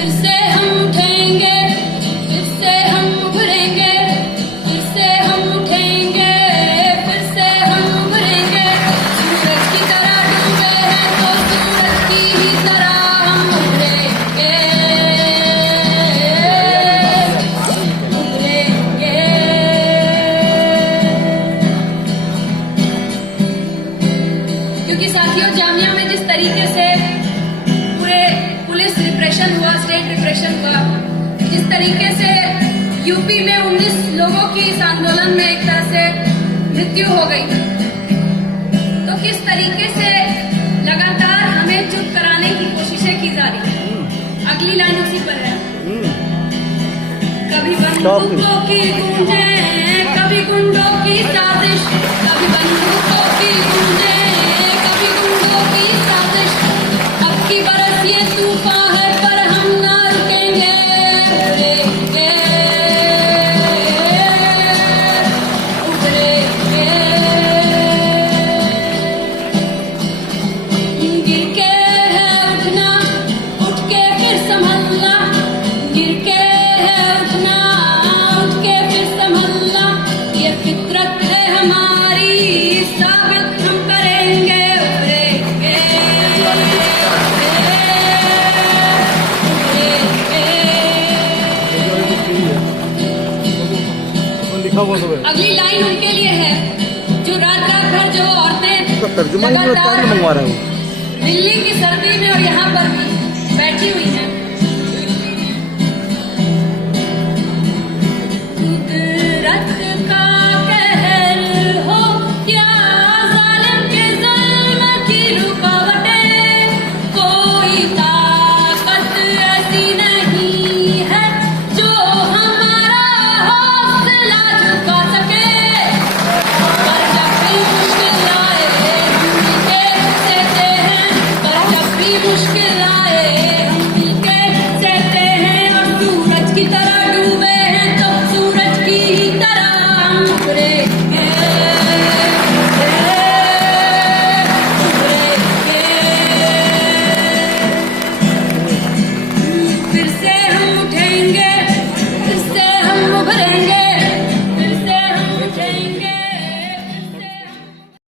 फिर से हम उठेंगे, फिर से हम उभरेंगे, फिर से हम उठेंगे, फिर से हम उभरेंगे। सूरज की तरह डूबे हैं तो सूरज की ही तरह हम उभरेंगे, उभरेंगे। क्योंकि साथियों, जामिया में जिस तरीके से पूरे पुलिस रिप्रेशन हुआ, स्टेट रिप्रेशन हुआ, जिस तरीके से यूपी में 19 लोगों की इस आंदोलन में एक तरह से मृत्यु हो गई, तो किस तरीके से लगातार हमें चुप कराने की कोशिशें की जा रही है। अगली लाइन उसी पर है। कभी बंदूकों की गूंजें, कभी गुंडों की साजिश, कभी बंदूकों की गूंजें, कभी गुंडों की साजिश। अब की बरस ये तूफान है पर हम ना रुकेंगे, उभरेंगे, उभरेंगे। गिर के है उठना, उठ के फिर संभलना, गिर के है उठना, उठ के फिर संभलना। ये फितरत है हमारी, साबित हम करेंगे, उभरेंगे, लिखा हुआ सब है। अगली लाइन उनके लिए है जो रात रात भर जो औरतें तर्जुमा लगातार मंगवा रहे हो। दिल्ली की सर्दी में और यहाँ पर भी बैठी हुई हैं।